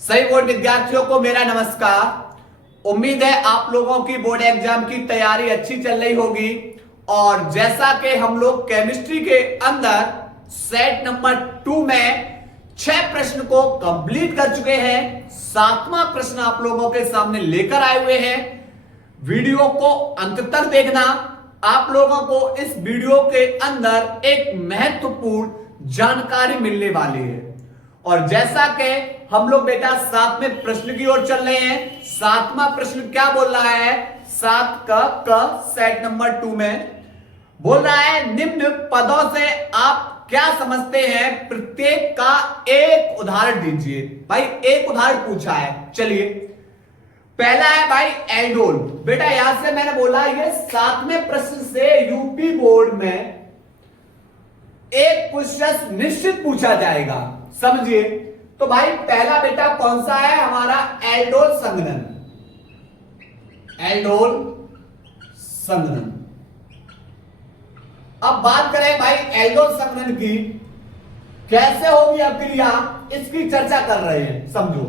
सही बोर्ड विद्यार्थियों को मेरा नमस्कार। उम्मीद है आप लोगों की बोर्ड एग्जाम की तैयारी अच्छी चल रही होगी। और जैसा कि हम लोग केमिस्ट्री के अंदर सेट नंबर 2 में 6 प्रश्न को कंप्लीट कर चुके हैं, 7वां प्रश्न आप लोगों के सामने लेकर आए हुए हैं। वीडियो को अंत तक देखना। आप लोगों को इस वीडियो के अंदर एक महत्वपूर्ण जानकारी मिलने वाली है। और जैसा कि हम लोग बेटा 7वें प्रश्न की ओर चल रहे हैं, 7वां प्रश्न क्या बोल रहा है? 7 का सेट नंबर 2 में बोल रहा है, निम्न पदों से आप क्या समझते हैं? प्रत्येक का एक उदाहरण दीजिए। भाई एक उदाहरण पूछा है। चलिए, पहला है भाई एल्डोल। बेटा यहां से मैंने बोला ये 7वें प्रश्न से यूपी बोर्ड में एक क्वेश्चन निश्चित पूछा जाएगा, समझिए। तो भाई पहला बेटा कौन सा है हमारा? एल्डोल संघनन। एल्डोल संघनन। अब बात करें भाई एल्डोल संघनन की, कैसे होगी अभिक्रिया, इसकी चर्चा कर रहे हैं। समझो,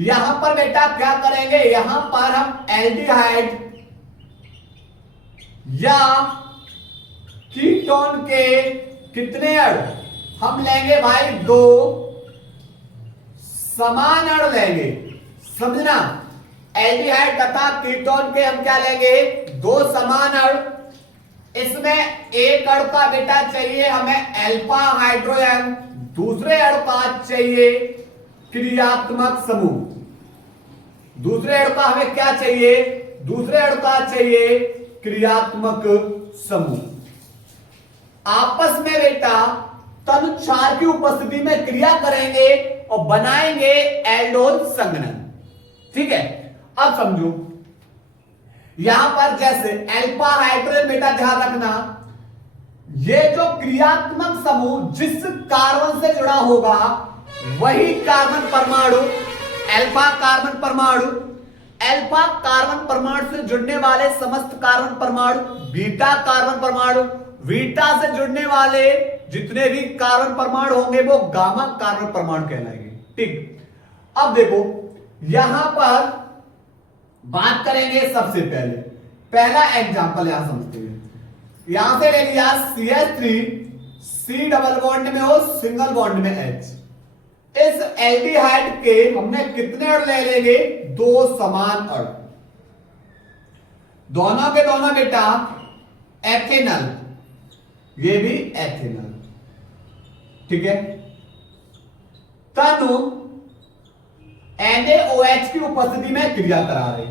यहां पर बेटा क्या करेंगे, यहां पर हम एल्डिहाइड या कीटोन के कितने अणु हम लेंगे भाई? 2 समान अणु लेंगे, समझना। एल्डिहाइड तथा कीटोन के हम क्या लेंगे? 2 समान अणु। इसमें एक अणु का बेटा चाहिए हमें अल्फा हाइड्रोजन, दूसरे अणु का चाहिए क्रियात्मक समूह। दूसरे अणु का हमें क्या चाहिए? दूसरे अणु का चाहिए क्रियात्मक समूह। आपस में बेटा तनु क्षार की उपस्थिति में क्रिया करेंगे और बनाएंगे एल्डोल संघनन। ठीक है, अब समझो, यहां पर जैसे अल्फा हाइड्रोजन, बेटा ध्यान रखना, ये जो क्रियात्मक समूह जिस कार्बन से जुड़ा होगा वही कार्बन परमाणु, अल्फा कार्बन परमाणु, अल्फा कार्बन परमाणु से जुड़ने वाले समस्त कार्बन परमाणु, बीटा कार्बन परमाणु, बीटा से जुड़ने वाले जितने भी कार्बन परमाणु होंगे वो गामा कार्बन परमाणु कहलाएंगे। ठीक, अब देखो यहां पर बात करेंगे। सबसे पहला एग्जांपल यहां समझते हैं। यहां से ले लिया CH3, C डबल बॉन्ड में हो, सिंगल बॉन्ड में H। इस एल्डिहाइड के हमने कितने अणु ले लेंगे? 2 समान अणु। दोनों के दोनों बेटा एथेनल, ये भी एथेनल। ठीक है, तनु NaOH की उपस्थिति में क्रिया करा रहे।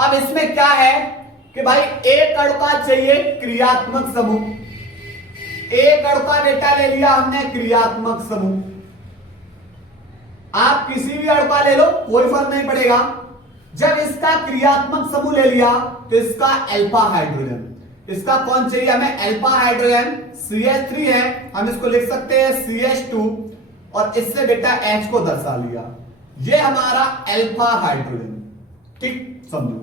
अब इसमें क्या है कि भाई एक अणु का चाहिए क्रियात्मक समूह, एक अणु का बेटा ले लिया हमने क्रियात्मक समूह। आप किसी भी अणु का ले लो, कोई फर्क नहीं पड़ेगा। जब इसका क्रियात्मक समूह ले लिया तो इसका अल्फा हाइड्रोजन, इसका कौन चाहिए हमें? Alpha hydrogen. CH3 है, हम इसको लिख सकते हैं CH2 और इससे बेटा H को दर्शा लिया, ये हमारा अल्फा हाइड्रोजन। ठीक, समझो।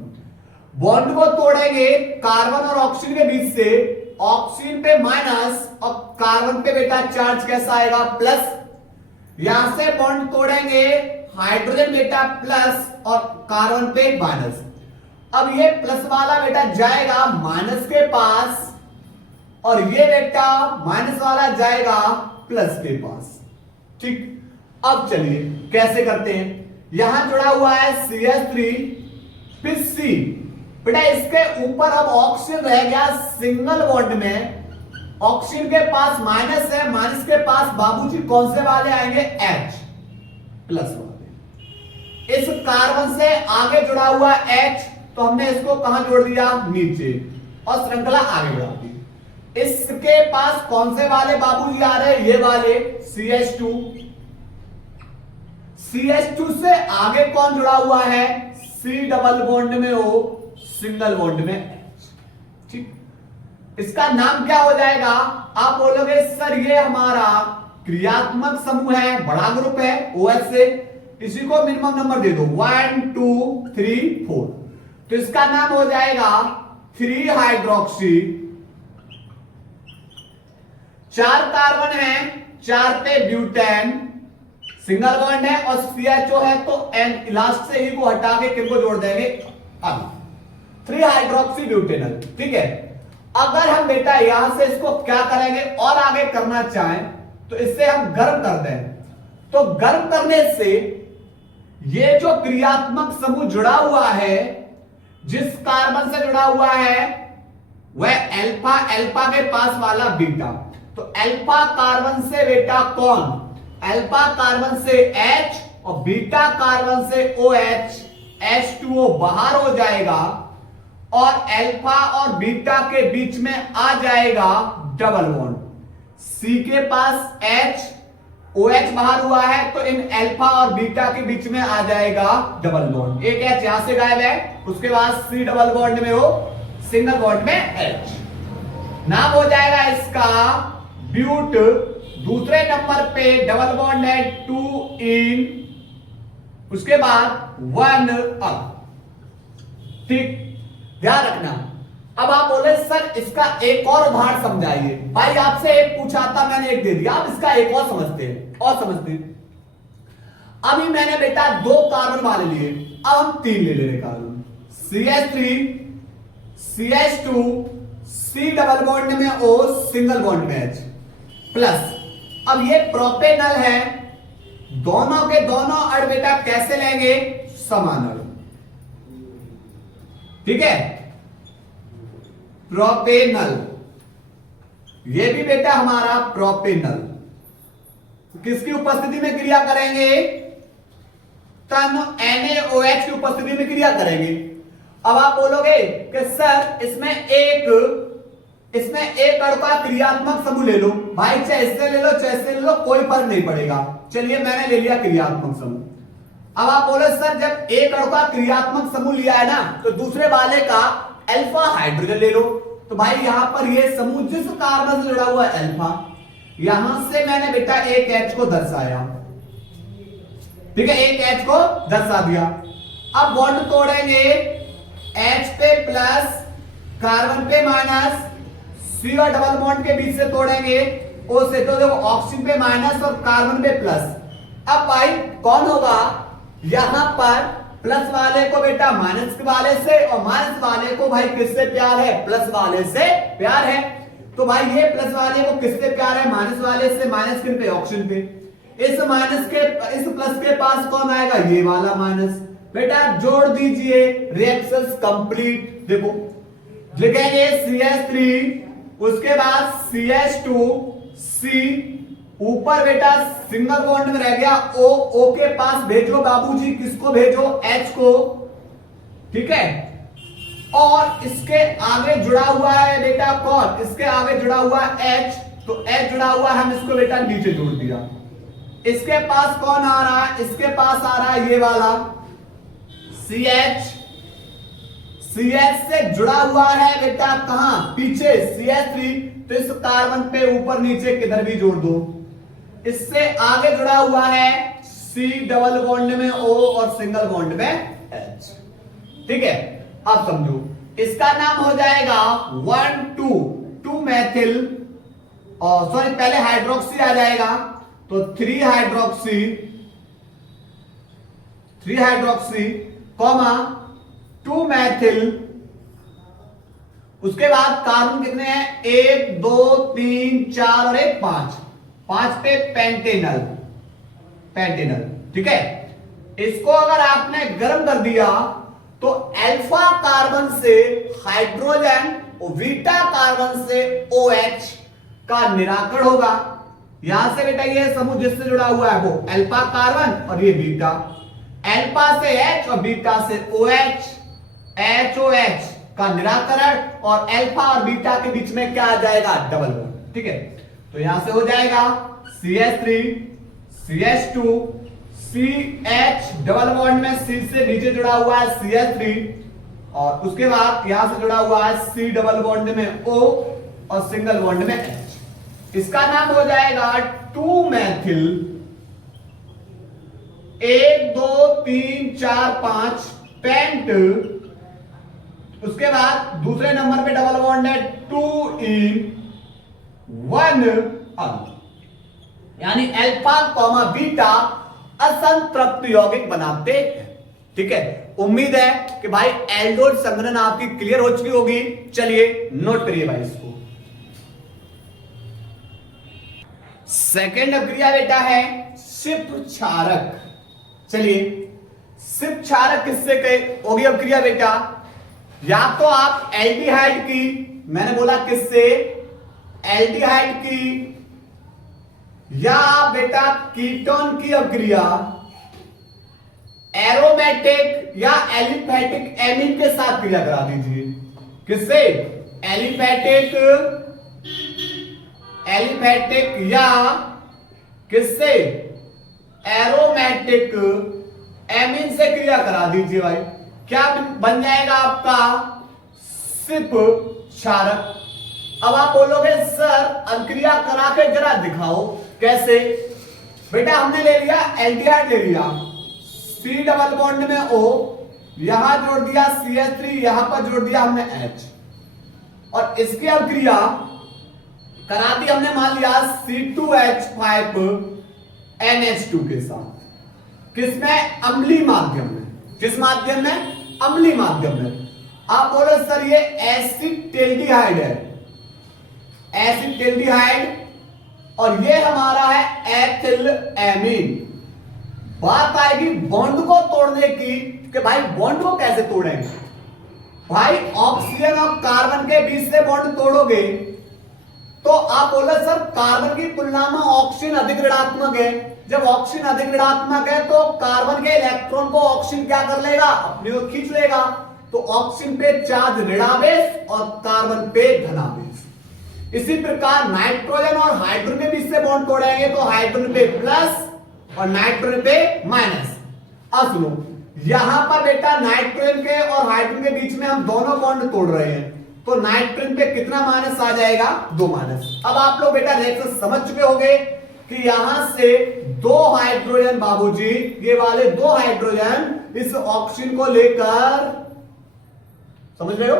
बॉन्ड को तोड़ेंगे कार्बन और ऑक्सीजन के बीच से, ऑक्सीजन पे माइनस और कार्बन पे बेटा चार्ज कैसा आएगा? प्लस। यहां से बॉन्ड तोड़ेंगे, हाइड्रोजन बेटा प्लस और कार्बन पे माइनस। अब ये प्लस वाला बेटा जाएगा माइनस के पास और ये बेटा माइनस वाला जाएगा प्लस के पास। ठीक, अब चलिए कैसे करते हैं। यहां जुड़ा हुआ है CH3 फिर C, बेटा इसके ऊपर अब ऑक्सीजन रह गया सिंगल बॉन्ड में। ऑक्सीजन के पास माइनस है, माइनस के पास बाबूजी कौन से वाले आएंगे? H प्लस वाले। इस कार्बन से आगे जुड़ा हुआ H, तो हमने इसको कहां जोड़ दिया? नीचे, और श्रृंखला आगे बढ़ा दी। इसके पास कौन से वाले बाबूजी आ रहे? ये वाले CH2। CH2 से आगे कौन जुड़ा हुआ है? C डबल बॉन्ड में हो, सिंगल बॉन्ड में H। ठीक, इसका नाम क्या हो जाएगा? आप बोलोगे सर ये हमारा क्रियात्मक समूह है, बड़ा ग्रुप है OH से, इसी को मिनिमम नंबर दे दो 1 2 3 4, तो इसका नाम हो जाएगा 3 हाइड्रोक्सी। 4 कार्बन है, 4 पे ब्यूटेन, सिंगल बॉन्ड है और CHO है, तो N लास्ट से ही को हटा के किनको जोड़ देंगे, अब 3 हाइड्रोक्सी ब्यूटेनल। ठीक है, अगर हम बेटा यहां से इसको क्या करेंगे और आगे करना चाहें तो इससे हम गर्म कर दें, तो गर्म करने से ये जो क्रियात्मक समूह जुड़ा हुआ है, जिस कार्बन से जुड़ा हुआ है वह अल्फा, अल्फा के पास वाला बीटा, तो अल्फा कार्बन से बेटा कौन, अल्फा कार्बन से H और बीटा कार्बन से OH, H2O बाहर हो जाएगा और अल्फा और बीटा के बीच में आ जाएगा डबल बॉन्ड। C के पास H, OH बाहर हुआ है, तो इन अल्फा और बीटा के बीच में आ जाएगा डबल बॉन्ड। एक H यहां से गायब है, उसके बाद C डबल बॉन्ड में हो, सिंगल बॉन्ड में H, नाम हो जाएगा इसका ब्यूट। दूसरे नंबर पे डबल बॉन्ड है 2 इन, उसके बाद 1 अप। ठीक, ध्यान रखना। अब आप बोले सर इसका एक और उदाहरण समझाइए। भाई आपसे एक पूछा था, मैंने एक दे दिया, आप इसका एक और समझते हैं और समझते हैं। अभी मैंने बेटा 2 कार्बन वाले लिए, अब हम 3 ले ले रहे carbon, CH3, CH2, C double bond में O, सिंगल बॉन्ड में H प्लस। अब ये प्रोपेनल है, दोनों के दोनों अण बेटा कैसे लेंगे, समान अण। ठीक है, प्रोपेनल, ये भी बेटा हमारा प्रोपेनल किसकी उपस्थिति में क्रिया करेंगे, तन NaOH की उपस्थिति में क्रिया करेंगे। अब आप बोलोगे कि सर इसमें एक अणु का क्रियात्मक समूह ले लो। भाई चाहे इससे ले लो चाहे इससे ले लो, कोई फर्क नहीं पड़ेगा। चलिए मैंने ले लिया क्रियात्मक समूह। अब आप बोले सर जब एक अणु का क्रियात्मक समूह लिया है ना, तो दूसरे वाले का अल्फा हाइड्रोजन ले लो। तो भाई यहां पर ये समूह जिस कार्बन से जुड़ा हुआ है अल्फा, यहां से मैंने बेटा एक H को दर्शाया। ठीक है, एक H को दर्शा दिया। अब बॉन्ड तोड़ेंगे, H पे प्लस, कार्बन पे माइनस, C और डबल बॉन्ड के बीच से तोड़ेंगे O से, तो देखो ऑक्सीजन पे माइनस और कार्बन पे प्लस। अब भाई कौन होगा, यहां पर प्लस वाले को बेटा माइनस वाले से और माइनस वाले को भाई किससे प्यार है, प्लस वाले से प्यार है। तो भाई ये प्लस वाले को किससे प्यार है, माइनस वाले से। माइनस किन पे, ऑक्सीजन पे। इस प्लस के पास कौन आएगा, ये वाला माइनस। बेटा जोड़ दीजिए, रिएक्शंस कंप्लीट। देखो लिखेंगे CH3, उसके बाद CH2, C, ऊपर बेटा सिंगल बॉन्ड में रह गया O के पास भेजो बाबूजी, किसको भेजो, H को। ठीक है, और इसके आगे जुड़ा हुआ है बेटा कौन, इसके आगे जुड़ा हुआ है H, तो H जुड़ा हुआ है, हम इसको बेटा नीचे जोड़ दिया। इसके पास कौन आ रहा है, इसके पास आ रहा है ये वाला CH। CH से जुड़ा हुआ है बेटा कहां, पीछे CH3, तो इस कार्बन पे ऊपर नीचे किधर भी जोड़ दो। इससे आगे जुड़ा हुआ है C डबल बॉन्ड में O और सिंगल बॉन्ड में H। ठीक है, अब समझो, इसका नाम हो जाएगा 1,2 मैथिल, और सॉरी पहले हाइड्रोक्सी आ जाएगा, तो 3 हाइड्रोक्सी कॉमा 2 मैथिल। उसके बाद कार्बन कितने हैं, 1 2 3 4 और 1 5 पे पेंटेनल। ठीक है, इसको अगर आपने गर्म कर दिया तो अल्फा कार्बन से हाइड्रोजन और बीटा कार्बन से OH का निराकरण होगा। यहां से बेटा ये समूह जिससे जुड़ा हुआ है वो अल्फा कार्बन और ये बीटा, अल्फा से H और बीटा से OH, HOH का निराकरण, और अल्फा और बीटा के बीच में क्या आ जाएगा, डबल बॉन्ड। ठीक है, तो यहां से हो जाएगा CH3, CH2, CH double bond में C से नीचे जुड़ा हुआ है CH3, और उसके बाद यहां से जुड़ा हुआ है C डबल बॉन्ड में O और सिंगल बॉन्ड में H। इसका नाम हो जाएगा 2 मैथिल, 1 2 3 4 5 पेंट। उसके बाद दूसरे नंबर पे डबल बॉन्ड है 2 इन 1 अल, यानी अल्फा कॉमा बीटा असंतृप्त यौगिक बनाते हैं। ठीक है, उम्मीद है कि भाई एल्डोल संघनन आपकी क्लियर हो चुकी होगी। चलिए नोट करिए भाई इसको। सेकंड अभिक्रिया बेटा है शिप क्षारक। चलिए शिप क्षारक किससे होगी अभिक्रिया बेटा? या तो आप एल्डिहाइड की, मैंने बोला किससे, एल्डिहाइड की, या बेटा कीटोन की अभिक्रिया एरोमेटिक या एलिफेटिक एमीन के साथ क्रिया करा दीजिए। किससे? एलिफेटिक या किससे? एरोमेटिक एमीन से क्रिया करा दीजिए भाई। क्या बन जाएगा आपका? शिप क्षारक। अब आप बोलोगे सर अभिक्रिया करा के जरा दिखाओ कैसे। बेटा हमने ले लिया एल्डिहाइड, ले लिया C डबल बॉन्ड में O, यहां जोड़ दिया CH3, यहां पर जोड़ दिया हमने H, और इसकी अभिक्रिया करा दी हमने, मान लिया C2H5 NH2 के साथ। किसमें? अम्लीय माध्यम में। किस माध्यम में? अम्लीय माध्यम में। आप बोलो सर ये एसिटेल्डिहाइड है, एसिटेल्डिहाइड, और ये हमारा है एथिल एमीन। बात आएगी बॉन्ड को तोड़ने की कि भाई बॉन्ड को कैसे तोड़ेंगे। भाई ऑक्सीजन और कार्बन के बीच से बॉन्ड तोड़ोगे तो आप बोले सर कार्बन की तुलना में ऑक्सीजन अधिक ऋणात्मक है। जब ऑक्सीजन अधिक ऋणात्मक है तो कार्बन के इलेक्ट्रॉन को ऑक्सीजन क्या कर लेगा? अपनी ओर खींच लेगा। तो ऑक्सीजन पे चार्ज ऋणावेश और कार्बन पे धनावेश। इसी प्रकार नाइट्रोजन और हाइड्रोजन के बीच से बॉन्ड तोड़ेंगे तो हाइड्रोजन पे प्लस और नाइट्रोजन पे माइनस। अब सुनो, यहां पर बेटा नाइट्रोजन के और हाइड्रोजन के बीच में हम दोनों बॉन्ड तोड़ रहे हैं, तो नाइट्रोजन पे कितना माइनस आ जाएगा? 2 माइनस। अब आप लोग बेटा रिएक्शन समझ चुके होंगे कि यहां से 2 हाइड्रोजन बाबूजी, ये वाले 2 हाइड्रोजन इस ऑक्सीजन को लेकर, समझ रहे हो,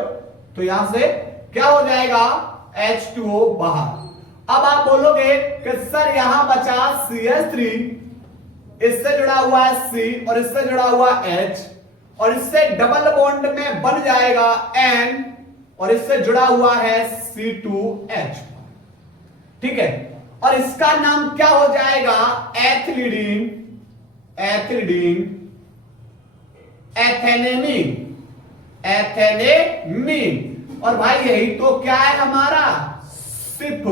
तो यहां से क्या हो जाएगा? H2O बाहर। अब आप बोलोगे कि सर यहां बचा CH3, इससे जुड़ा हुआ है C और इससे जुड़ा हुआ H, और इससे डबल बॉन्ड में बन जाएगा N, और इससे जुड़ा हुआ है C2H। ठीक है, और इसका नाम क्या हो जाएगा? एथिलीडीन, एथिलीडीन, एथेनेमीन, एथेनेमीन। और भाई यही तो क्या है हमारा? शिप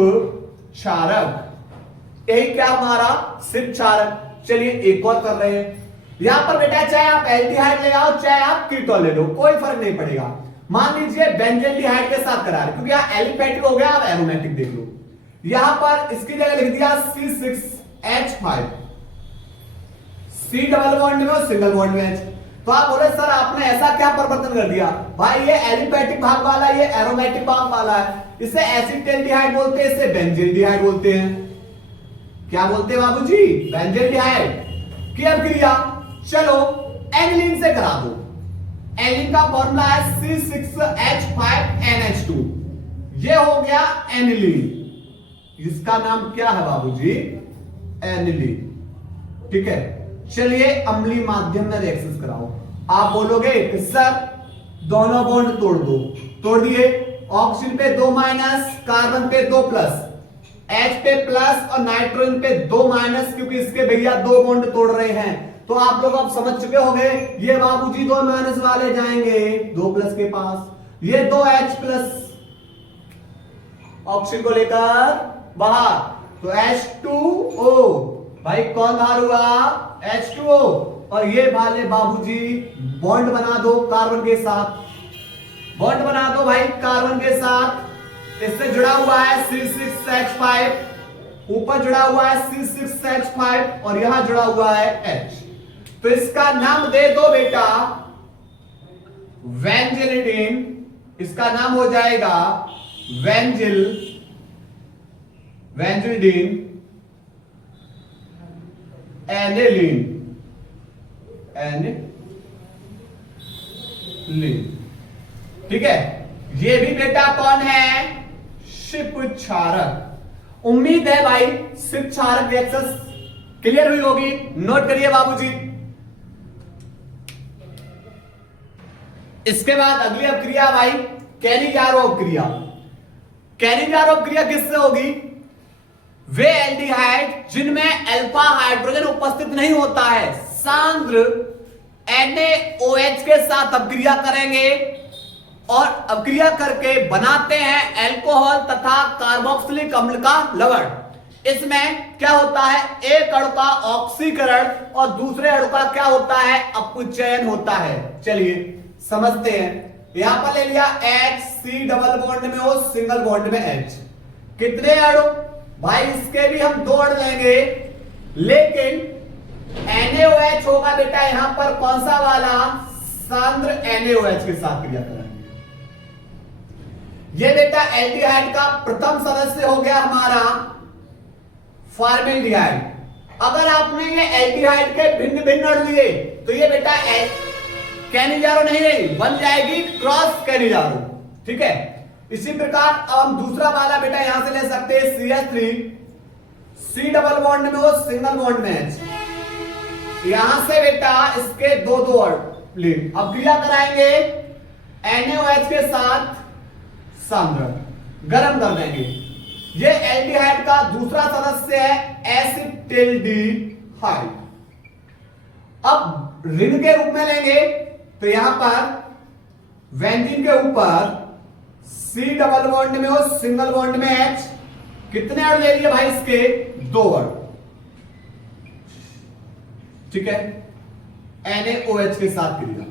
क्षारक। यही क्या हमारा? शिप क्षारक। चलिए एक और कर रहे हैं। यहां पर बेटा चाहे आप एल्डिहाइड ले आओ चाहे आप कीटोन ले लो, कोई फर्क नहीं पड़ेगा। मान लीजिए बेंजल्डिहाइड के साथ करा रहे, क्योंकि यहां एलिफेटिक हो गया, आप एरोमेटिक देख लो। यहां पर इसकी जगह लिख दिया C6H5, C डबल बॉन्ड में और सिंगल बॉन्ड में H। तो आप बोले सर आपने ऐसा क्या परिवर्तन कर दिया? भाई ये एलिफेटिक भाग वाला, ये एरोमेटिक भाग वाला है, इसे एसिटेल्डिहाइड बोलते हैं, इसे बेंजल्डिहाइड बोलते हैं। क्या बोलते हैं बाबूजी? बेंजल्डिहाइड की अभिक्रिया। चलो एनिलीन से करा दो। एनिलीन का फॉर्मूला है C6H5NH2, ये हो गया एनिलीन। इसका नाम क्या है बाबूजी? एनिलीन। ठीक है, चलिए अम्लीय माध्यम में रिएक्शन कराओ। आप बोलोगे कि सर दोनों बॉन्ड तोड़ दो, तोड़ दिए। ऑक्सीजन पे 2 माइनस, कार्बन पे 2 प्लस, H पे प्लस और नाइट्रोजन पे 2 माइनस, क्योंकि इसके भैया 2 बॉन्ड तोड़ रहे हैं। तो आप लोग अब समझ चुके होंगे, ये बाबूजी 2 माइनस वाले जाएंगे 2 प्लस के पास, ये 2H प्लस ऑक्सीजन को लेकर बाहर, तो H2O। भाई कौन बाहर हुआ? H2O। और ये वाले बाबूजी बॉन्ड बना दो कार्बन के साथ, बॉन्ड बना दो भाई कार्बन के साथ। इससे जुड़ा हुआ है C6H5, ऊपर जुड़ा हुआ है C6H5 और यहां जुड़ा हुआ है H। तो इसका नाम दे दो बेटा वेंजिलिडीन। इसका नाम हो जाएगा वेंजिलिडीन एनिलीन, ठीक है। ये भी बेटा कौन है? शिप क्षारक। उम्मीद है भाई शिप क्षारक रिएक्शन क्लियर हुई होगी, नोट करिए बाबूजी। इसके बाद अगली अब क्रिया भाई कैनिजारोव क्रिया। कैनिजारोव क्रिया किससे होगी? वे एल्डिहाइड जिनमें अल्फा हाइड्रोजन उपस्थित नहीं होता है, सांद्र NaOH के साथ अपक्रिया करेंगे और अपक्रिया करके बनाते हैं अल्कोहल तथा कार्बोक्सिलिक अम्ल का लवण। इसमें क्या होता है? एक अणु का ऑक्सीकरण और दूसरे अणु का क्या होता है? अपचयन होता है। चलिए समझते हैं। यहां पर ले लिया H, C डबल बॉन्ड में O, सिंगल बॉन्ड में H। कितने अणु भाई? इसके भी हम 2 अणु लेंगे, लेकिन NaOH होगा बेटा यहां पर कौन सा वाला? सांद्र NaOH के साथ क्रिया करेंगे। ये बेटा एल्डिहाइड का प्रथम सदस्य हो गया हमारा फॉर्मेल्डिहाइड। अगर आपने ये एल्डिहाइड के भिन्न भिन्न अणु लिए तो ये बेटा कैनिजारो नहीं रही, बन जाएगी क्रॉस कैनिजारो। ठीक है, इसी प्रकार अब हम दूसरा वाला बेटा यहां से ले सकते हैं CH3, C डबल बॉन्ड में O, सिंगल बॉन्ड में H। यहां से बेटा इसके 2 अणु ले अब क्रिया कराएंगे NaOH के साथ सांद्र, गर्म कर देंगे। ये एल्डिहाइड का दूसरा सदस्य है एसिटिल्डिहाइड। अब ऋण के रूप में लेंगे तो यहां पर बेंजीन के ऊपर C डबल बॉन्ड में O, सिंगल बॉन्ड में H। कितने अणु ले लिए भाई? इसके 2 अणु। ठीक है, NaOH के साथ क्रिया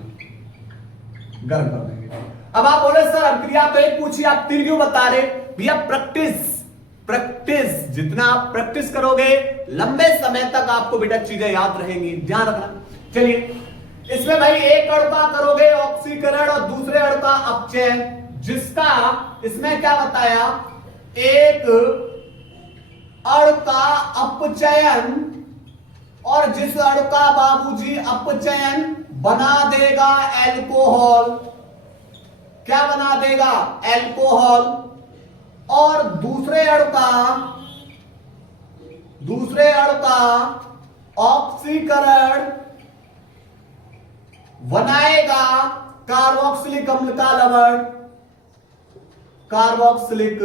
गर्म कर देंगे। अब आप बोले सर अब क्रिया तो एक पूछी, आप 3 क्यों बता रहे? भैया प्रैक्टिस जितना आप प्रैक्टिस करोगे लंबे समय तक आपको बेटा चीजें याद रहेंगी, ध्यान रखना। चलिए इसमें भाई एक अणु का करोगे ऑक्सीकरण और दूसरे अणु का अपचयन, जिसका इसमें क्या बताया? एक अणु का अपचयन और जिस अणु का बाबूजी अपचयन बना देगा अल्कोहल। क्या बना देगा? अल्कोहल। और दूसरे अणु का ऑक्सीकरण बनाएगा कार्बोक्सिलिक अम्ल का लवण। कार्बोक्सिलिक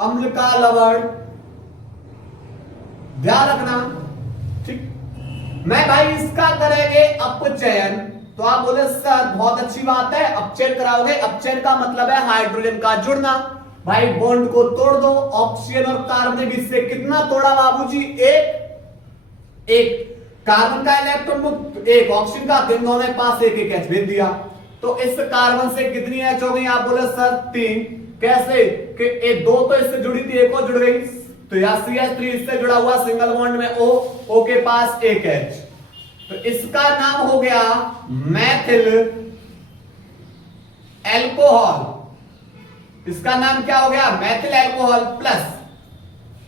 अम्ल का लवण, ध्यान रखना। ठीक, मैं भाई इसका करेंगे अपचयन। तो आप बोले सर बहुत अच्छी बात है, अपचयन कराओगे। अपचयन का मतलब है हाइड्रोजन का जुड़ना। भाई बॉन्ड को तोड़ दो, ऑक्सीजन और कार्बन ने बीच से कितना तोड़ा बाबूजी? एक कार्बन का इलेक्ट्रॉन मुक्त, एक ऑक्सीजन का, दोनों ने पास एक H भेज दिया। तो इस कार्बन से कितनी H हो गई? आप बोले सर 3। कैसे कि एक 2 तो इससे जुड़ी थी, एक और जुड़ गई। तो यहां CH3 इससे जुड़ा हुआ, सिंगल बॉन्ड में O के पास एक H। तो इसका नाम हो गया मैथिल अल्कोहल। इसका नाम क्या हो गया? मैथिल अल्कोहल। प्लस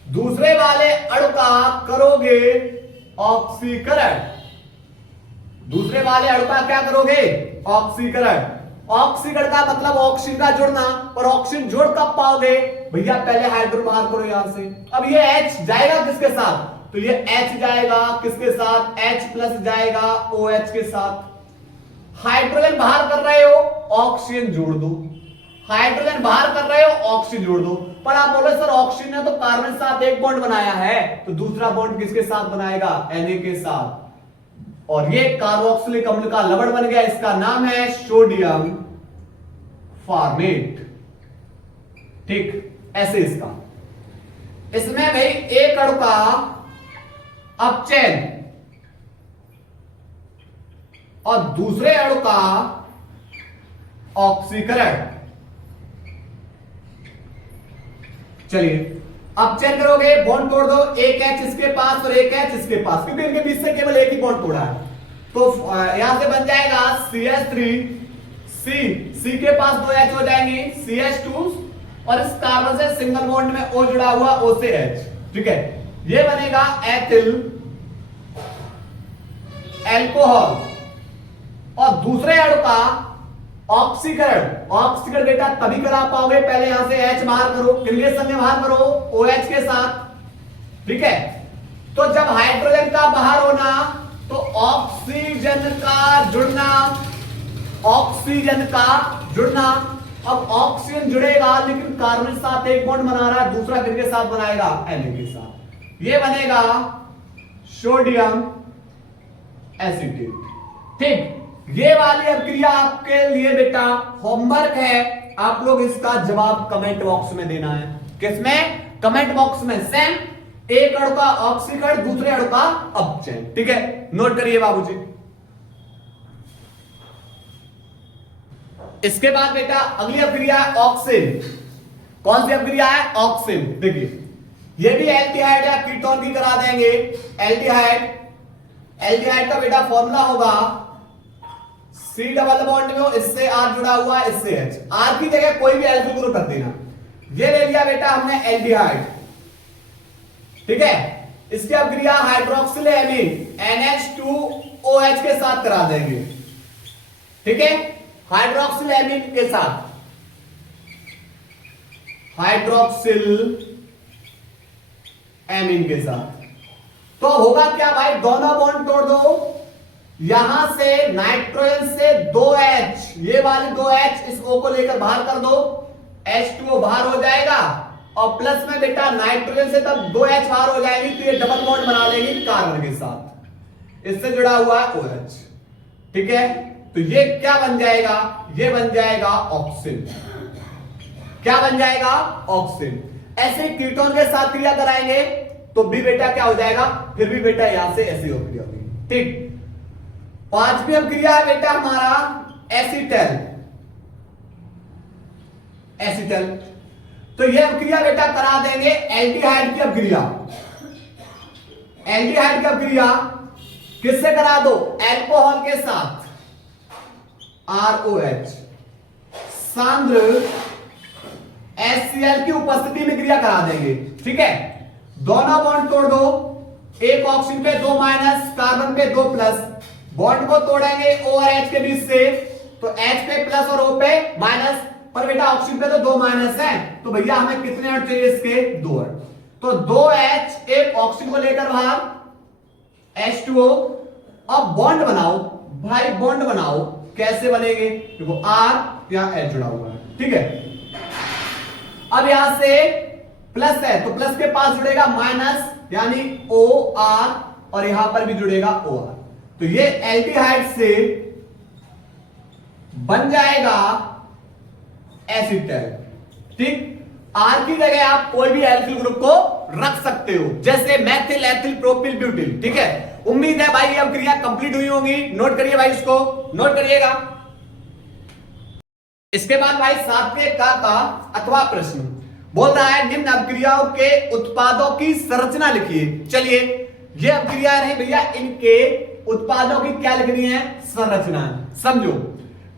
दूसरे वाले अणु का करोगे ऑक्सीकरण। दूसरे वाले अणु का क्या करोगे? ऑक्सीकरण। ऑक्सीकरण का मतलब ऑक्सीजन का जुड़ना, और ऑक्सीजन जोड़ कब पाओगे भैया? पहले हाइड्रोजन बाहर करो यहां से। अब ये H जाएगा किसके साथ? तो ये H जाएगा किसके साथ? H प्लस जाएगा OH के साथ। हाइड्रोजन बाहर कर रहे हो, ऑक्सीजन जोड़ दो। हाइड्रोजन बाहर कर रहे हो, ऑक्सीजन जोड़ दो। पर आप बोले सर ऑक्सीजन ने तो कार्बन के साथ एक बॉन्ड बनाया है, तो दूसरा बॉन्ड किसके साथ बनाएगा? Na के साथ। और ये कार्बोक्सिलिक अम्ल का लवण बन गया। इसका नाम है सोडियम फॉर्मेट। ठीक, ऐसे इसका। इसमें भाई एक अणु का अपचयन और दूसरे अणु का ऑक्सीकरण। चलिए अपचयन करोगे, बॉन्ड तोड़ दो, एक H इसके पास और एक H इसके पास, क्योंकि इनके बीच से केवल एक ही बॉन्ड तोड़ा है। तो यहां से बन जाएगा CH3, C के पास 2 H हो जाएंगी, CH2, और इस कार्बन से सिंगल बॉन्ड में O जुड़ा हुआ, O से H। ठीक है, ये बनेगा एथिल अल्कोहल। और दूसरे अणु का ऑक्सीकरण। ऑक्सीकरण बेटा तभी करा पाओगे, पहले यहां से H बाहर करो, किसके संग बाहर करो? OH के साथ। ठीक है, तो जब हाइड्रोजन का बाहर होना तो ऑक्सीजन का जुड़ना, ऑक्सीजन का जुड़ना। अब ऑक्सीजन जुड़ेगा लेकिन कार्बन के साथ एक बॉन्ड बना रहा है, दूसरा किसके साथ बनाएगा, Na के साथ। ये बनेगा सोडियम एसिटेट। ठीक, ये वाली अभिक्रिया आपके लिए बेटा होमवर्क है, आप लोग इसका जवाब कमेंट बॉक्स में देना है। किसमें, कमेंट बॉक्स में। सेम, एक अणु का ऑक्सीकरण, दूसरे अणु का अपचयन। ठीक है, नोट करिए बाबूजी। इसके बाद बेटा अगली अभिक्रिया है ऑक्सिन। कौन सी अभिक्रिया है, ऑक्सिन। देखिए ये भी एल्डिहाइड या कीटोन की करा देंगे। एल्डिहाइड, एल्डिहाइड का बेटा फॉर्मूला होगा C डबल बॉन्ड में हो, इससे R जुड़ा हुआ है, इससे H। R की जगह कोई भी एल्किल ग्रुप रख देना। ये ले लिया बेटा हमने एल्डिहाइड। ठीक है, इसकी अभिक्रिया हाइड्रोक्सिल एमीन NH2OH के साथ करा देंगे। ठीक है, हाइड्रोक्सिल एमीन के साथ, हाइड्रोक्सिल एमीन के साथ। तो होगा क्या भाई, दोनों बॉन्ड तोड़ दो। यहां से नाइट्रोजन से 2H, ये वाली 2H इस O को लेकर बाहर कर दो, H2O बाहर हो जाएगा और प्लस में बेटा नाइट्रोजन से तब 2H बाहर हो जाएगी, तो ये डबल बॉन्ड बना लेगी कार्बन के साथ, इससे जुड़ा हुआ है OH। ठीक है, तो ये क्या बन जाएगा, ये बन जाएगा ऑक्सीजन। क्या बन जाएगा, ऑक्सीजन। ऐसे कीटोन के साथ क्रिया कराएंगे तो भी बेटा क्या हो जाएगा, फिर भी बेटा यहां से ऐसी अभिक्रिया होगी। ठीक, पांचवी अभिक्रिया है बेटा हमारा एसीटल। एसीटल, तो यह अभिक्रिया बेटा करा देंगे एल्डिहाइड की अभिक्रिया। एल्डिहाइड की अभिक्रिया किससे करा दो, अल्कोहल के साथ ROH, सांद्र HCl की उपस्थिति में क्रिया करा देंगे। ठीक है, दोनों बॉन्ड तोड़ दो, एक ऑक्सीजन पे 2 माइनस, कार्बन पे 2 प्लस। बॉन्ड को तोड़ेंगे O और H के बीच से, तो H पे प्लस और O पे माइनस, पर बेटा ऑक्सीजन पे तो 2 माइनस है, तो भैया हमें कितने अणु चाहिए इसके, 2 अणु। तो 2H एक ऑक्सीजन को लेकर बाहर, H2O। अब बॉन्ड बनाओ भाई, बॉन्ड बनाओ, कैसे बनेंगे, देखो R या H जुड़ा हुआ है। ठीक है, अब यहां से प्लस है तो प्लस के पास जुड़ेगा माइनस, यानी OR, और यहां पर भी जुड़ेगा OR। तो ये एल्डिहाइड से बन जाएगा एसीटल। ठीक, R की जगह आप कोई भी एल्किल ग्रुप को रख सकते हो, जैसे मैथिल, एथिल, प्रोपिल, ब्यूटिल। ठीक है, उम्मीद है भाई ये अभिक्रिया कंप्लीट हुई होंगी। नोट करिए भाई, इसको नोट करिएगा। इसके बाद भाई 7वें का अथवा प्रश्न बोल रहा है निम्न अभिक्रियाओं के उत्पादों की संरचना लिखिए। चलिए, ये अभिक्रिया रही भैया, इनके उत्पादों की क्या लिखनी है, संरचना। समझो,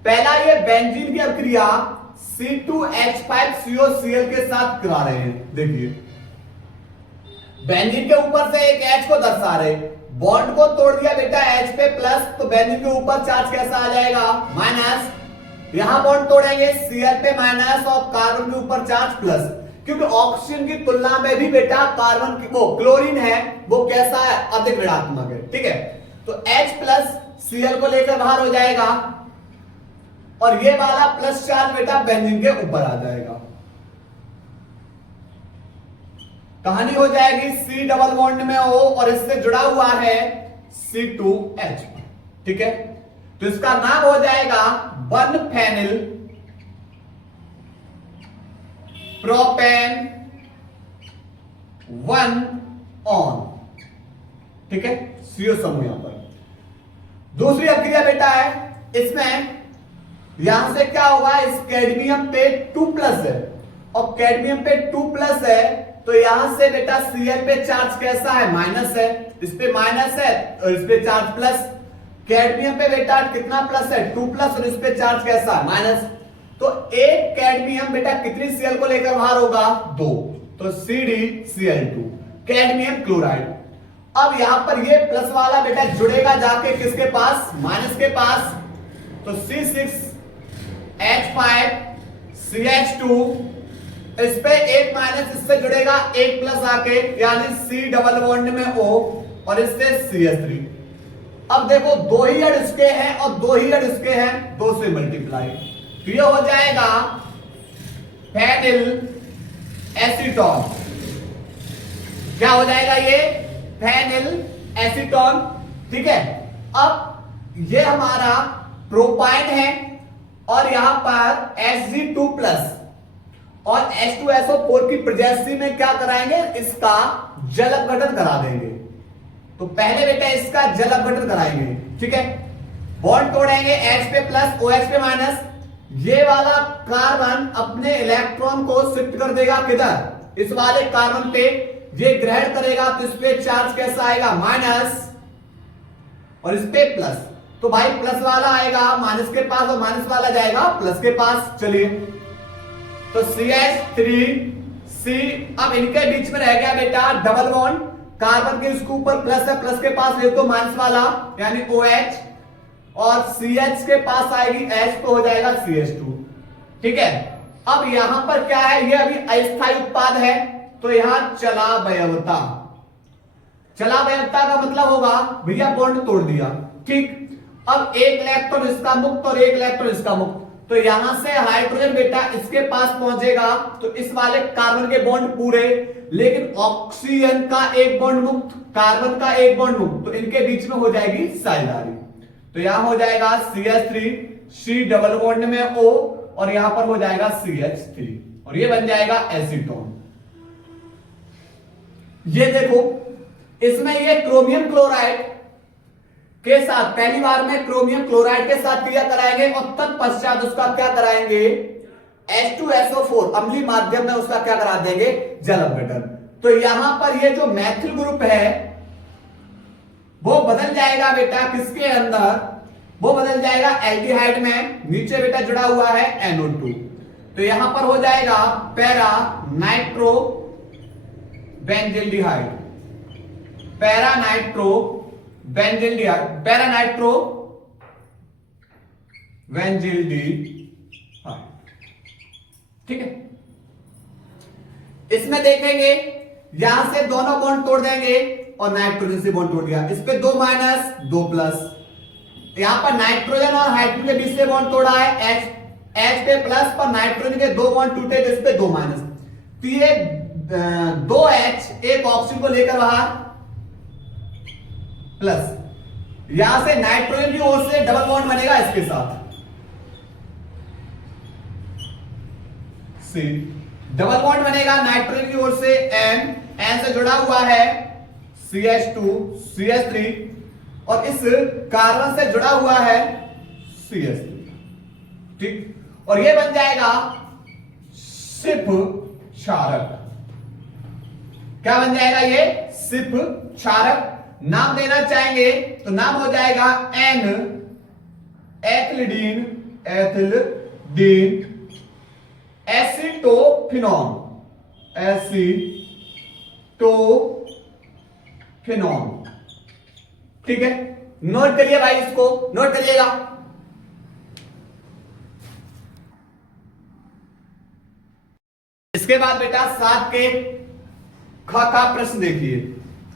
पहला ये बेंजीन की अभिक्रिया C2H5COCl के साथ करा रहे हैं। देखिए बेंजीन के ऊपर से एक H को दर्शा रहे, बॉन्ड को तोड़ दिया बेटा H पे प्लस, तो बेंजीन के ऊपर चार्ज कैसा आ जाएगा, माइनस। यहां बॉन्ड तोड़ेंगे Cl पे माइनस और कार्बन के ऊपर चार्ज प्लस, क्योंकि ऑक्सीजन की तुलना में भी बेटा कार्बन की वो क्लोरीन है, वो कैसा है, अधिक ऋणात्मक है। ठीक है, तो H प्लस Cl को लेकर बाहर हो जाएगा और ये वाला प्लस चार्ज बेटा बेंजीन के ऊपर आ जाएगा। कहानी हो जाएगी C डबल बॉन्ड में O और इससे जुड़ा हुआ है C2H। ठीक है, तो इसका नाम हो जाएगा 1 फेनिल प्रोपेन 1 ऑन। ठीक है, CO समूह यहां पर। दूसरी अभिक्रिया बेटा है, इसमें यहां से क्या होगा, इस कैडमियम पे 2 प्लस है और कैडमियम पे 2 प्लस है, तो यहां से बेटा Cl पे चार्ज कैसा है, माइनस है, इस पे माइनस है और इस पे चार्ज प्लस। कैडमियम पे बेटा कितना प्लस है, 2 प्लस, और इस पे चार्ज कैसा है, माइनस। तो एक कैडमियम बेटा कितनी Cl को लेकर बाहर होगा, 2, तो CdCl2 कैडमियम क्लोराइड। अब यहां पर ये प्लस वाला बेटा जुड़ेगा जाके किसके पास, माइनस के पास, तो C6H5CH2 इस पे एक माइनस इससे जुड़ेगा, एक प्लस आके, यानी सी डबल बॉन्ड में O और इससे CH3। अब देखो दो ही अड़ इसके हैं और दो ही अड़ इसके हैं, 2 से मल्टीप्लाई, तो ये हो जाएगा फेनिल एसीटोन। क्या हो जाएगा ये? Phenyl acetone. ठीक है, अब ये हमारा प्रोपाइन है और यहां पर Hg2+ और H2SO4 की प्रेजेंसी में क्या कराएंगे? इसका जल अपघटन करा देंगे। तो पहले बेटा इसका जल अपघटन कराएंगे। ठीक है, बॉन्ड तोड़ेंगे, H पे प्लस OH पे माइनस। ये वाला कार्बन अपने इलेक्ट्रॉन को शिफ्ट कर देगा किधर? इस वाले कार्बन पे। ये ग्रहण करेगा तो इस पे चार्ज कैसा आएगा? माइनस, और इस पे प्लस। तो भाई प्लस वाला आएगा माइनस के पास और माइनस वाला जाएगा प्लस के पास। चलिए, तो CH3C, अब इनके बीच में रह गया बेटा डबल बॉन्ड। कार्बन के इसके ऊपर प्लस है, प्लस के पास ले तो माइनस वाला यानी OH, और CH के पास आएगी H तो हो जाएगा CH2। ठीक है, अब यहां पर क्या है? ये अभी अस्थायी उत्पाद है, तो यहां चला वयवता। चला वयवता का मतलब होगा भैया बॉन्ड तोड़ दिया। ठीक, अब एक इलेक्ट्रॉन इसका मुक्त और एक इलेक्ट्रॉन इसका मुक्त, तो यहां से हाइड्रोजन बेटा इसके पास पहुंचेगा तो इस वाले कार्बन के बॉन्ड पूरे, लेकिन ऑक्सीजन का एक बॉन्ड मुक्त, कार्बन का एक बॉन्ड मुक्त, तो इनके बीच में हो जाएगी साझेदारी। तो यहां हो जाएगा CH3, C डबल बॉन्ड में O, और यहां पर हो जाएगा CH3, और ये बन जाएगा एसीटोन। ये देखो, इसमें ये क्रोमियम क्लोराइड के साथ पहली बार में क्रोमियम क्लोराइड के साथ क्रिया कराएंगे और तत्पश्चात उसका क्या कराएंगे? H2SO4 अम्लीय माध्यम में उसका क्या करा देंगे? जल अपघटन। तो यहां पर ये जो मैथिल ग्रुप है वो बदल जाएगा बेटा किसके अंदर? वो बदल जाएगा एल्डिहाइड में। नीचे बेटा जुड़ा हुआ है NO2, तो यहां पर हो जाएगा para nitro benzaldehyde, para nitro benzaldehyde, para nitro benzaldehyde. ठीक है, इसमें देखेंगे यहां से दोनों बॉन्ड तोड़ देंगे और नाइट्रोजन से बॉन्ड टूट गया, इस पे 2 माइनस 2 प्लस। यहां पर नाइट्रोजन और हाइड्रोजन के बीच से बॉन्ड तोड़ा है, H पे प्लस पर नाइट्रोजन के 2 बॉन्ड टूटे तो इस पे 2 माइनस, तो ये 2H एक ऑक्सीजन को लेकर बाहर प्लस, यहां से नाइट्रोजन की ओर से डबल बॉन्ड बनेगा इसके साथ, C डबल बॉन्ड बनेगा नाइट्रोजन की ओर से N से जुड़ा हुआ है CH2 CH3, और इस कार्बन से जुड़ा हुआ है CH3। ठीक, और ये बन जाएगा सिप क्षारक। क्या बन जाएगा ये? सिप क्षारक। नाम देना चाहेंगे तो नाम हो जाएगा N एथिलीन, एसीटोफिनॉन, एसीटोफिनॉन। ठीक है, नोट करिए भाई, इसको नोट करिएगा। इसके बाद बेटा 7 के ख का प्रश्न देखिए।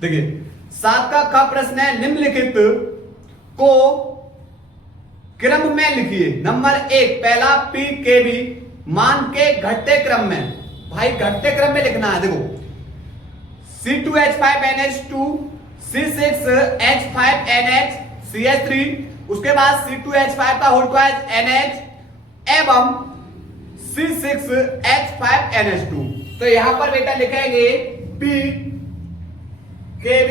देखिए 7 का ख प्रश्न है, निम्नलिखित को क्रम में लिखिए। नंबर 1 पहला pKb मान के घटते क्रम में। भाई घटते क्रम में लिखना है। देखो C2H5NH2, C6H5NH, CH3, उसके बाद C2H5 का होल ट्वाइस NH एवं C6H5NH2। तो यहां पर बेटा लिखेंगे pKb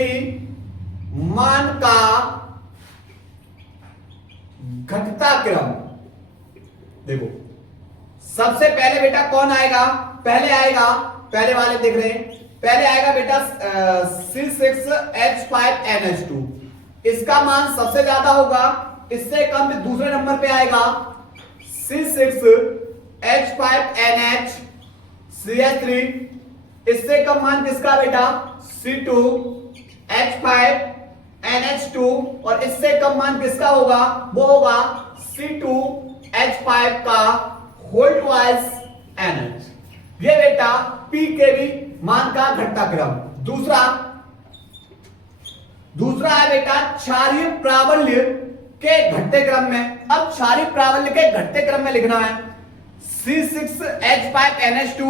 मान का घटता क्रम। देखो सबसे पहले बेटा कौन आएगा? पहले आएगा, पहले वाले देख रहे हैं, पहले आएगा बेटा C6H5NH2। इसका मान सबसे ज्यादा होगा, इससे कम दूसरे नंबर पे आएगा C6H5NH, CH3। इससे कम मान किसका बेटा? C2H5NH2, और इससे कम मान किसका होगा? वो होगा C2H5 का होल ट्वाइस NH। ये बेटा pKb मान का घटता क्रम। दूसरा है बेटा क्षारीय प्रावल्य के घटते क्रम में। अब क्षारीय प्रावल्य के घटते क्रम में लिखना है C6H5NH2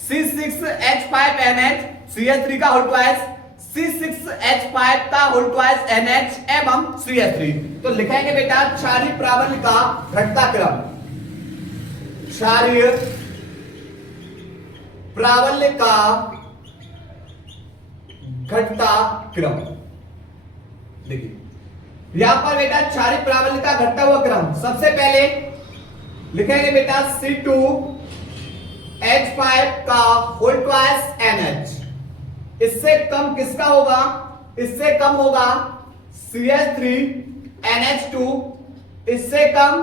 C6H5NH CH3 का होल ट्वाइस C6H5 का होल ट्वाइस NH एवं CH3। तो लिखेंगे बेटा क्षारीय प्रावल्य का घटता क्रम, क्षारीय प्रावल्य का घटता क्रम। देखिए यहां पर बेटा क्षारीय प्रावल्य का घटता हुआ क्रम सबसे पहले लिखेंगे बेटा C2H5 का होल ट्वाइस NH। इससे कम किसका होगा? इससे कम होगा CH3NH2। इससे कम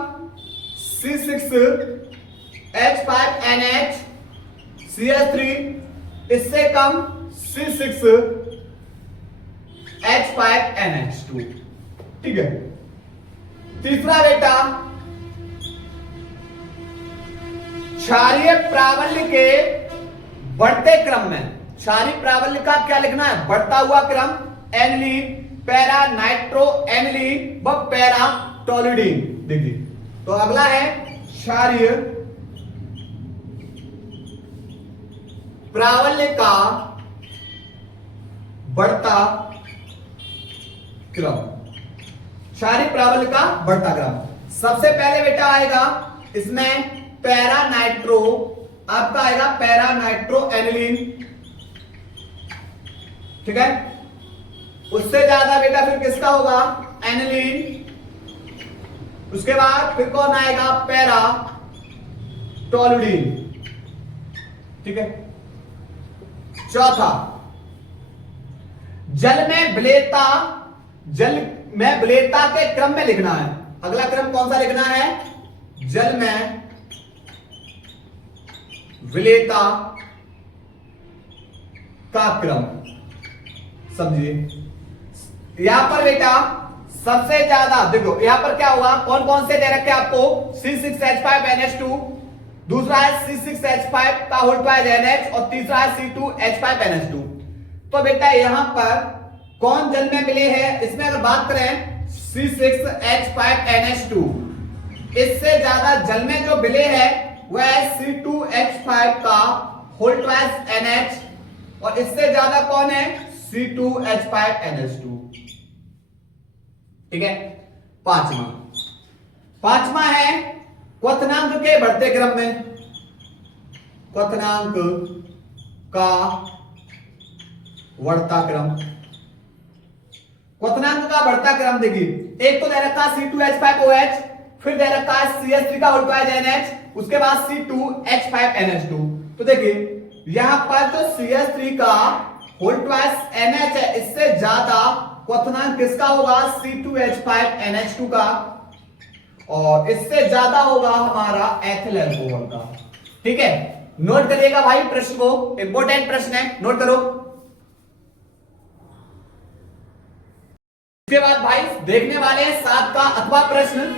C6H5NH CH3। इससे कम C6H5NH2। ठीक है। तीसरा बेटा क्षारीय प्रावल्य के बढ़ते क्रम में, क्षारीय प्रावल्य का क्या लिखना है? बढ़ता हुआ क्रम, एनिलीन, पैरा नाइट्रो एनिलीन व पैरा टोलुडीन। देखिए तो अगला है क्षारीय प्रावल्य का बढ़ता क्रम, क्षारीय प्रावल्य का बढ़ता क्रम। सबसे पहले बेटा आएगा इसमें पैरा नाइट्रो, आपका आएगा पैरा नाइट्रो एनिलीन। ठीक है। उससे ज्यादा बेटा फिर किसका होगा? एनिलीन। उसके बाद फिर कौन आएगा? पैरा टोलुडीन। ठीक है। चौथा जल में विलेयता के क्रम में लिखना है। अगला क्रम कौन सा लिखना है? जल में विलेयता का क्रम। समझिए यहां पर बेटा सबसे ज्यादा देखो यहां पर क्या होगा, कौन कौन से दे रखे आपको? C6H5NH2, दूसरा है C6H5 का होल ट्वाइस NH और तीसरा है C2H5NH2। तो बेटा यहां पर कौन जल में मिले हैं? इसमें अगर बात करें C6H5NH2, इससे ज्यादा जल में जो मिले हैं वह है C2H5 का होल ट्वाइस NH और इससे ज्यादा कौन है? C2H5NH2। ठीक है। पांचवा है क्वथनांक के बढ़ते क्रम में, क्वथनांक का बढ़ता क्रम। क्वथनांक का बढ़ता क्रम देखिए एक तो दे रखा C2H5OH, फिर दे रखा है CH3 का होल ट्वाइस NH, उसके बाद C2H5NH2। तो देखिए यहां पर जो CH3 का होल ट्वाइस NH है इससे ज्यादा क्वथनांक किसका होगा? C2H5NH2 का, और इससे ज्यादा होगा हमारा एथिल अल्कोहल का। ठीक है। नोट करिएगा भाई प्रश्न को, इंपॉर्टेंट प्रश्न है, नोट करो। इसके बाद भाई देखने वाले हैं 7 का अथवा प्रश्न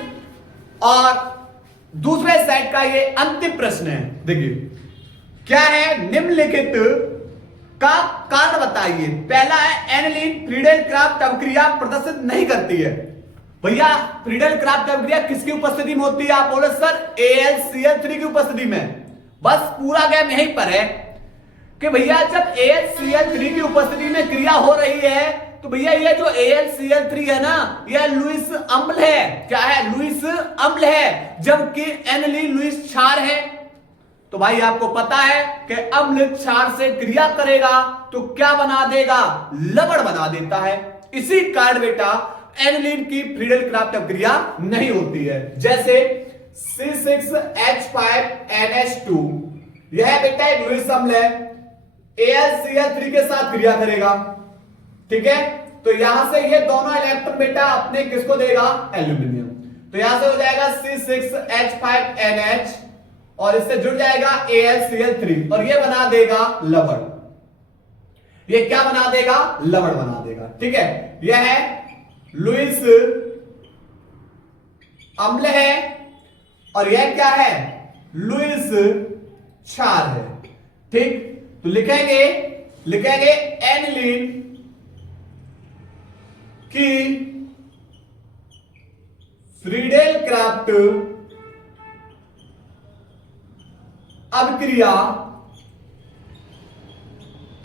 और दूसरे सेट का ये अंतिम प्रश्न है। देखिए क्या है? निम्नलिखित का कारण बताइए। पहला है एनिलीन फ्रीडेल क्राफ्ट अभिक्रिया प्रदर्शित नहीं करती है। भैया फ्रीडेल क्राफ्ट अभिक्रिया किसकी उपस्थिति में होती है? आप बोले सर AlCl3 की उपस्थिति में। बस पूरा गेम यहीं पर है कि भैया जब AlCl3 की उपस्थिति में क्रिया हो रही है तो भैया ये जो AlCl3 है ना, यह लुईस अम्ल है। क्या है? लुईस अम्ल है, जबकि एनिलीन लुईस क्षार है। तो भाई आपको पता है कि अम्ल क्षार से क्रिया करेगा तो क्या बना देगा? लवण बना देता है। इसी कारण बेटा एनिलीन की फ्रीडेल क्राफ्ट अभिक्रिया नहीं होती है। जैसे C6H5NH2 यह बेटा एक लुईस अम्ल है, AlCl3 के साथ क्रिया करेगा। ठीक है। तो यहां से ये दोनों इलेक्ट्रॉन बेटा अपने किसको देगा? एल्यूमिनियम। तो यहां से हो जाएगा C6H5NH और इससे जुड़ जाएगा AlCl3 और ये बना देगा लवण। ये क्या बना देगा? लवण बना देगा। ठीक है। यह है लुईस अम्ल है और यह क्या है? लुईस क्षार है। ठीक, तो लिखेंगे एनिलीन की फ्रीडेल क्राफ्ट अभिक्रिया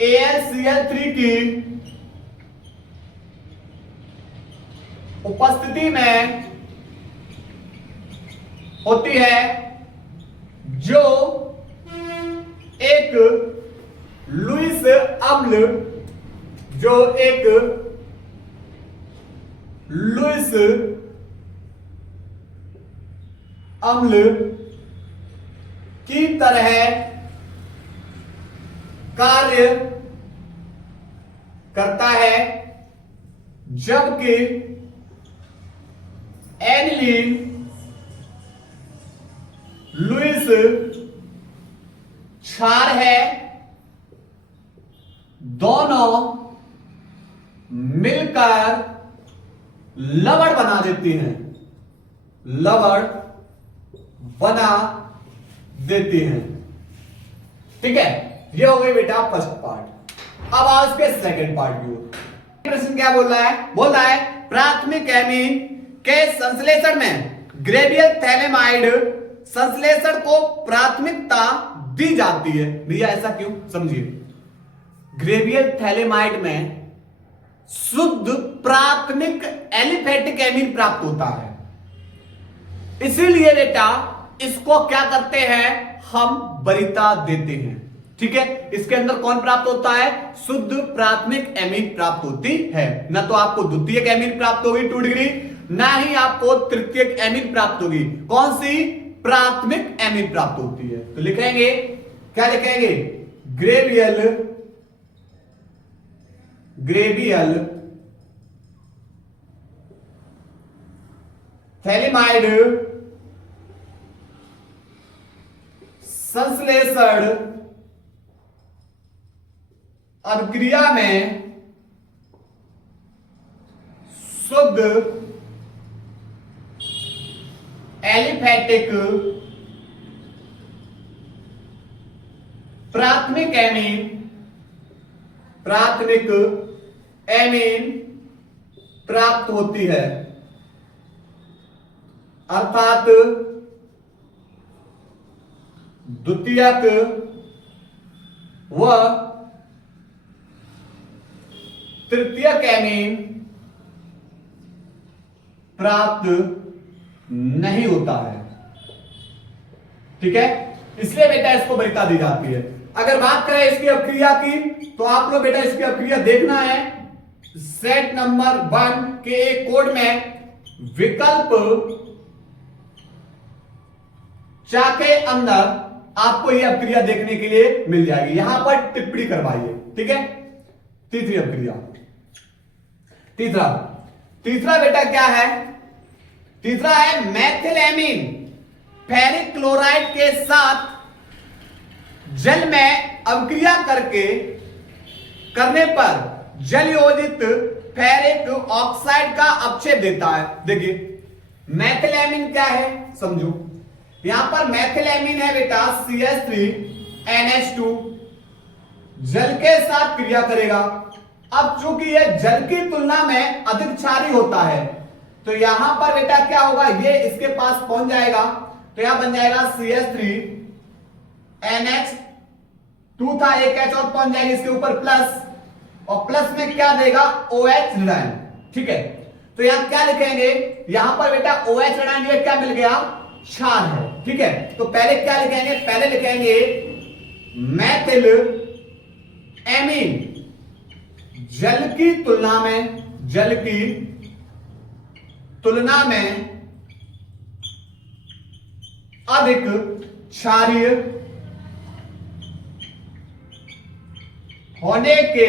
AlCl3 की उपस्थिति में होती है, जो एक लुईस अम्ल की तरह कार्य करता है, जबकि एनिलीन लुईस क्षार है। दोनों मिलकर लवण बना देती हैं, ठीक है। ये हो गई बेटा फर्स्ट पार्ट। अब आओ इसके सेकंड पार्ट व्यू। प्रश्न क्या बोल रहा है प्राथमिक एमीन के संश्लेषण में ग्रेवियल थैलेमाइड संश्लेषण को प्राथमिकता दी जाती है। भैया ऐसा क्यों, समझिए। ग्रेवियल थैलेमाइड में शुद्ध प्राथमिक एलिफेटिक एमीन प्राप्त होता है, इसीलिए बेटा इसको क्या करते हैं, हम वरीयता देते हैं। ठीक है, इसके अंदर कौन प्राप्त होता है, शुद्ध प्राथमिक एमीन प्राप्त होती है। ना तो आपको द्वितीयक एमीन प्राप्त होगी 2 डिग्री, ना ही आपको तृतीयक एमीन प्राप्त होगी। कौन सी, प्राथमिक एमीन प्राप्त होती है। तो लिखेंगे, क्या लिखेंगे, ग्रेवियल थैलेमाइड संश्लेषण अभिक्रिया में शुद्ध एलिफेटिक प्राथमिक एमीन प्राप्त होती है, अर्थात द्वितीयक व तृतीयक एमीन प्राप्त नहीं होता है। ठीक है, इसलिए बेटा इसको वरीयता दी जाती है। अगर बात करें इसकी अभिक्रिया की, तो आप लोग बेटा इसकी अभिक्रिया देखना है। सेट नंबर 1 के एक कोड में विकल्प के अंदर आपको यह अभिक्रिया देखने के लिए मिल जाएगी, यहां पर टिप्पणी करवाइए। ठीक है, तीसरी अभिक्रिया, तीसरा बेटा क्या है, तीसरा है मेथिलेमीन फेरिक क्लोराइड के साथ जल में अभिक्रिया करने पर जल योजित फेरिक ऑक्साइड का अपक्षेप देता है। देखिए मेथिलेमीन क्या है, समझो। यहां पर मेथिलेमीन है बेटा CH3NH2, जल के साथ क्रिया करेगा। अब चूंकि यह जल की तुलना में अधिक क्षारीय होता है, तो यहां पर बेटा क्या होगा, ये इसके पास पहुंच जाएगा, तो यहां बन जाएगा CH3NH2 था, एक H और पहुंच जाएगी इसके ऊपर प्लस, और प्लस में क्या देगा, OH ऋणायन। ठीक है, तो यहां क्या लिखेंगे, यहां पर बेटा OH ऋणायन ये क्या मिल गया, क्षार है। ठीक है, तो पहले क्या लिखेंगे, पहले लिखेंगे मेथिल एमीन जल की तुलना में अधिक क्षारीय होने के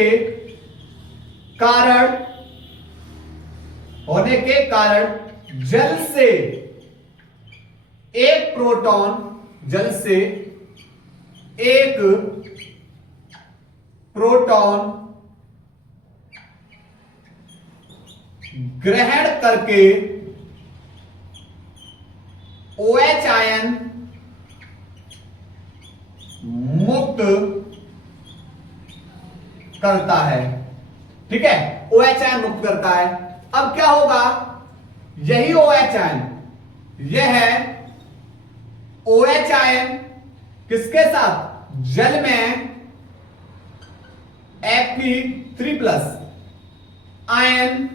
कारण जल से एक प्रोटॉन ग्रहण करके OH आयन मुक्त करता है, ठीक है, OH आयन मुक्त करता है। अब क्या होगा, यही OH आयन, यह है OH आयन किसके साथ, जल में Fe3+ आयन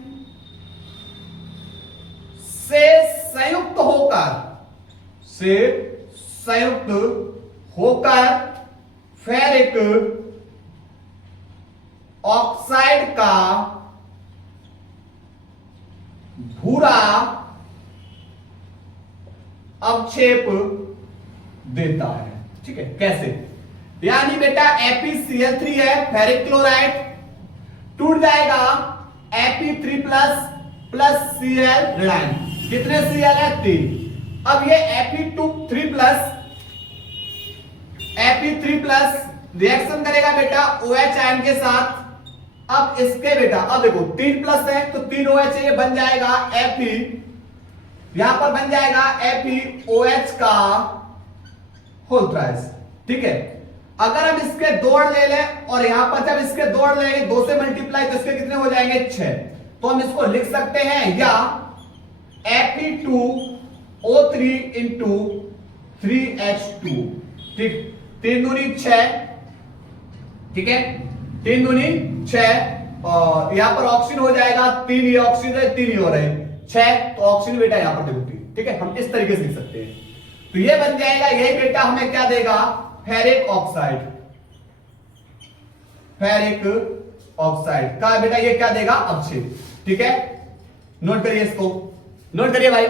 से संयुक्त होकर फेरिक ऑक्साइड का भूरा अवक्षेप देता है, ठीक है। कैसे, यानी बेटा FeCl3 है, फेरिक क्लोराइड टूट जाएगा Fe3+ प्लस Cl ऋणायन, कितने Cl है, 3। अब ये Fe3+ रिएक्शन करेगा बेटा OH आयन के साथ। अब इसके बेटा, अब देखो 3+ है तो 3 OH ये बन जाएगा Fe, यहां पर बन जाएगा FeOH का होल थ्राइस, ठीक है। अगर हम इसके दौड़ ले लें और यहां पर जब इसके दौड़ लेंगे 2 से मल्टीप्लाई तो इसके कितने हो जाएंगे, 6। तो हम इसको लिख सकते हैं या Fe2O3 इंटू 3H2, ठीक, 3 दूनी 6, ठीक है, 3 दूनी 6 और यहां पर ऑक्सीजन हो जाएगा 3, ये ऑक्सीजन है 3 ही हो रहे 6, तो ऑक्सीजन बेटा यहां पर देखो 3, ठीक है। हम इस तरीके से लिख सकते हैं, तो ये बन जाएगा, यही बेटा हमें क्या देगा, फेरिक ऑक्साइड का बेटा ये क्या देगा, अवक्षेप, ठीक है। नोट करिए, इसको नोट करिए भाई।